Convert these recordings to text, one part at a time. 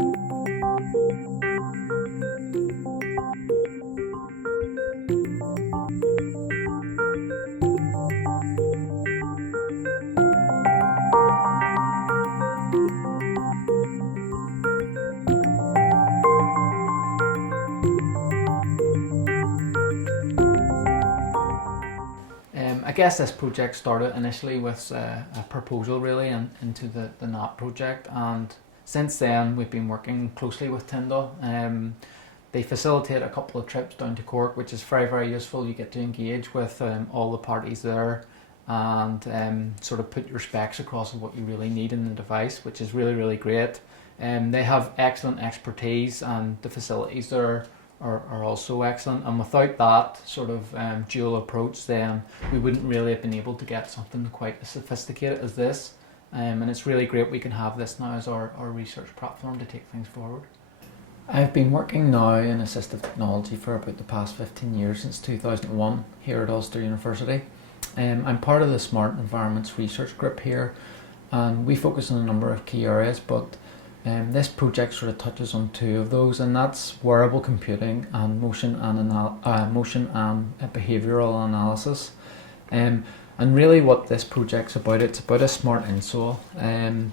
I guess this project started initially with a proposal really into the NAP project, and since then we've been working closely with Tyndall. They facilitate a couple of trips down to Cork, which is very useful. You get to engage with all the parties there and sort of put your specs across of what you really need in the device, which is really great. They have excellent expertise, and the facilities there are also excellent, and without that sort of dual approach, then we wouldn't really have been able to get something quite as sophisticated as this, and it's really great we can have this now as our research platform to take things forward. I've been working now in assistive technology for about the past 15 years, since 2001 here at Ulster University. I'm part of the Smart Environments Research Group here, and we focus on a number of key areas, but this project sort of touches on two of those, and that's wearable computing and motion and behavioural analysis. And really what this project's about, it's about a smart insole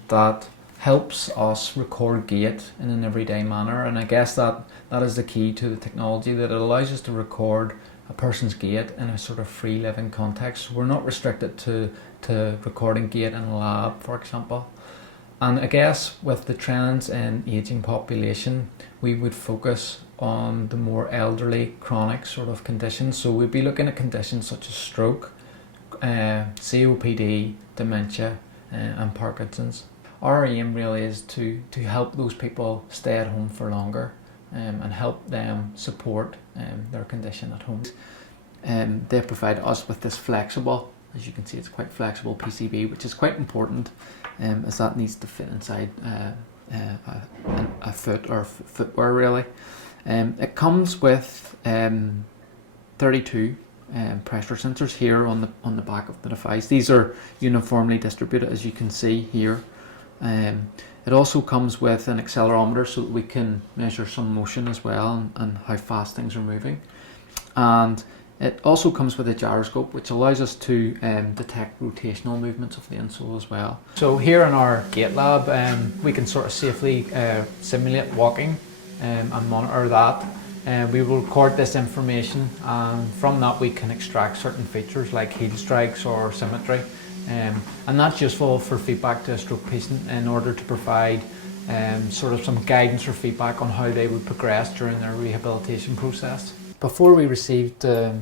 that helps us record gait in an everyday manner, and I guess that is the key to the technology, that it allows us to record a person's gait in a sort of free living context. We're not restricted to recording gait in a lab, for example. And I guess with the trends in ageing population, we would focus on the more elderly, chronic sort of conditions. So we'd be looking at conditions such as stroke, COPD, dementia, and Parkinson's. Our aim really is to help those people stay at home for longer and help them support their condition at home. They provide us with this flexible, as you can see, it's quite flexible PCB, which is quite important, as that needs to fit inside a foot or footwear really. It comes with 32 pressure sensors here on the back of the device. These are uniformly distributed, as you can see here. It also comes with an accelerometer so that we can measure some motion as well and how fast things are moving. And it also comes with a gyroscope, which allows us to detect rotational movements of the insole as well. So here in our GetLab, we can sort of safely simulate walking and monitor that. We will record this information, and from that we can extract certain features like heel strikes or symmetry. And that's useful for feedback to a stroke patient in order to provide sort of some guidance or feedback on how they would progress during their rehabilitation process. Before we received the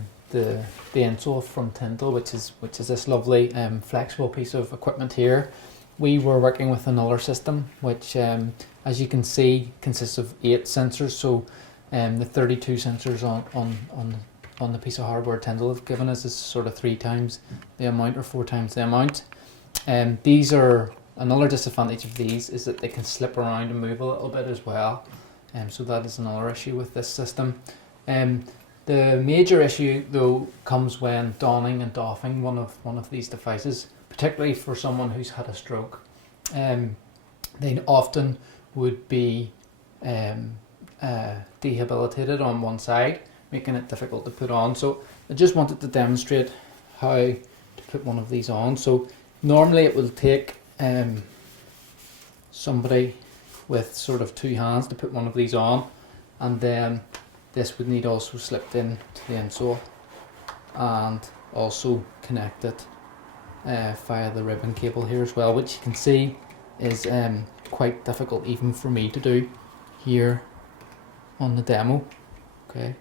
insole from Tyndall, which is this lovely flexible piece of equipment here, we were working with another system which, as you can see, consists of 8 sensors. So the 32 sensors on the piece of hardware Tyndall have given us is sort of 3 times the amount or 4 times the amount. These are another disadvantage of these is that they can slip around and move a little bit as well. So that is another issue with this system. The major issue though comes when donning and doffing one of these devices, particularly for someone who's had a stroke. They often would be debilitated on one side, making it difficult to put on. So I just wanted to demonstrate how to put one of these on. So normally it will take somebody with sort of 2 hands to put one of these on, and then this would need also slipped in to the insole and also connected via the ribbon cable here as well, which you can see is quite difficult even for me to do here on the demo. Okay,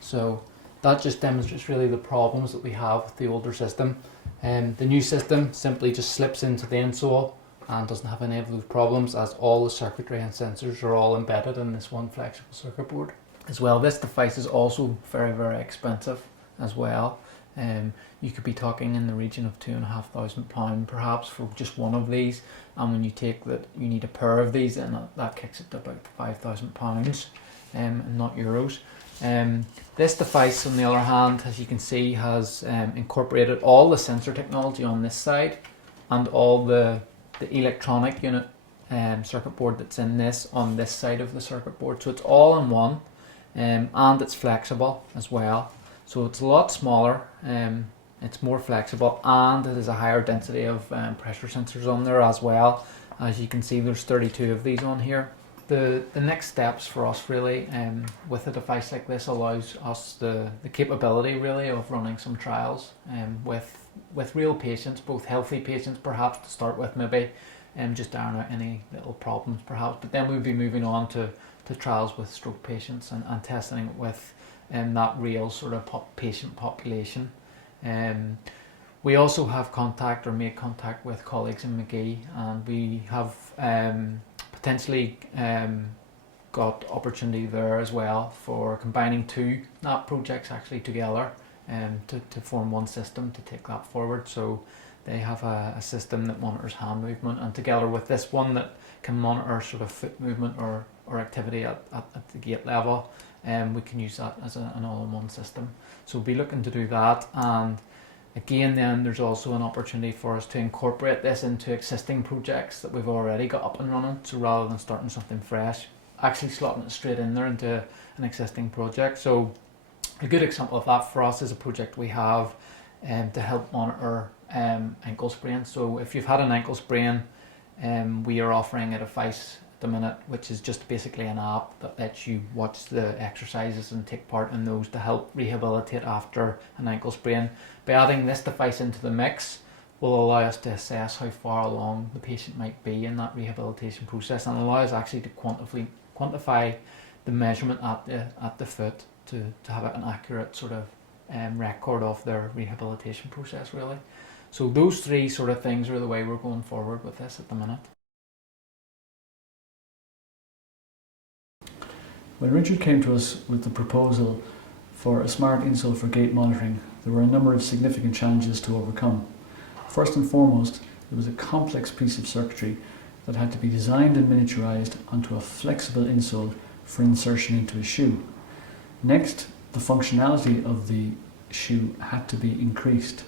so that just demonstrates really the problems that we have with the older system. The new system simply just slips into the insole and doesn't have any of those problems, as all the circuitry and sensors are all embedded in this one flexible circuit board. As well, this device is also very expensive as well. You could be talking in the region of £2,500 perhaps for just one of these, and when you take that you need a pair of these, then that kicks it to about £5,000 and not euros. This device, on the other hand, as you can see, has incorporated all the sensor technology on this side and all the electronic unit circuit board that's in this on this side of the circuit board. So it's all in one, and it's flexible as well. So it's a lot smaller, it's more flexible, and it has a higher density of pressure sensors on there as well. As you can see, there's 32 of these on here. The next steps for us really with a device like this allows us the capability really of running some trials with real patients, both healthy patients perhaps to start with maybe, just iron out any little problems perhaps, but then we'll be moving on to trials with stroke patients and testing it with that real sort of patient population. We also have made contact with colleagues in McGee, and we have potentially got opportunity there as well for combining two NAP projects actually together to form one system to take that forward. So they have a system that monitors hand movement, and together with this one that can monitor sort of foot movement or activity at the gait level, we can use that as an all-in-one system. So we'll be looking to do that, and again then there's also an opportunity for us to incorporate this into existing projects that we've already got up and running. So rather than starting something fresh, actually slotting it straight in there into an existing project. So a good example of that for us is a project we have to help monitor ankle sprains. So if you've had an ankle sprain, we are offering a device at the minute which is just basically an app that lets you watch the exercises and take part in those to help rehabilitate after an ankle sprain. By adding this device into the mix will allow us to assess how far along the patient might be in that rehabilitation process, and allow us actually to quantify the measurement at the foot to have an accurate sort of record of their rehabilitation process really. So those three sort of things are the way we're going forward with this at the minute. When Richard came to us with the proposal for a smart insole for gait monitoring, there were a number of significant challenges to overcome. First and foremost, there was a complex piece of circuitry that had to be designed and miniaturized onto a flexible insole for insertion into a shoe. Next, the functionality of the shoe had to be increased.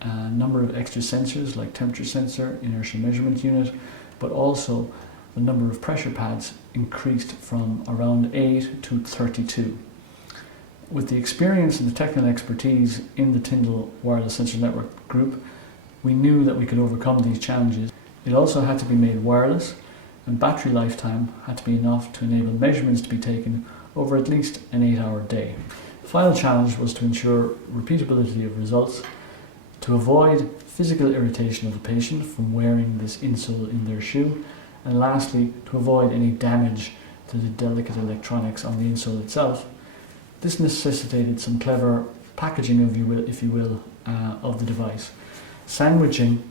A number of extra sensors like temperature sensor, inertial measurement unit, but also the number of pressure pads increased from around 8 to 32. With the experience and the technical expertise in the Tyndall Wireless Sensor Network group, we knew that we could overcome these challenges. It also had to be made wireless, and battery lifetime had to be enough to enable measurements to be taken over at least an 8-hour day. The final challenge was to ensure repeatability of results, to avoid physical irritation of the patient from wearing this insole in their shoe, and lastly, to avoid any damage to the delicate electronics on the insole itself. This necessitated some clever packaging, if you will, of the device, sandwiching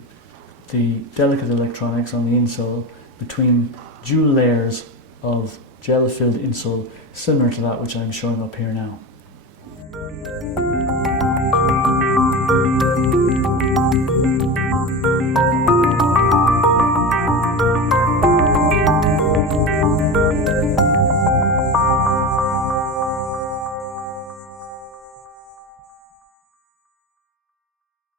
the delicate electronics on the insole between dual layers of gel-filled insole similar to that which I'm showing up here now.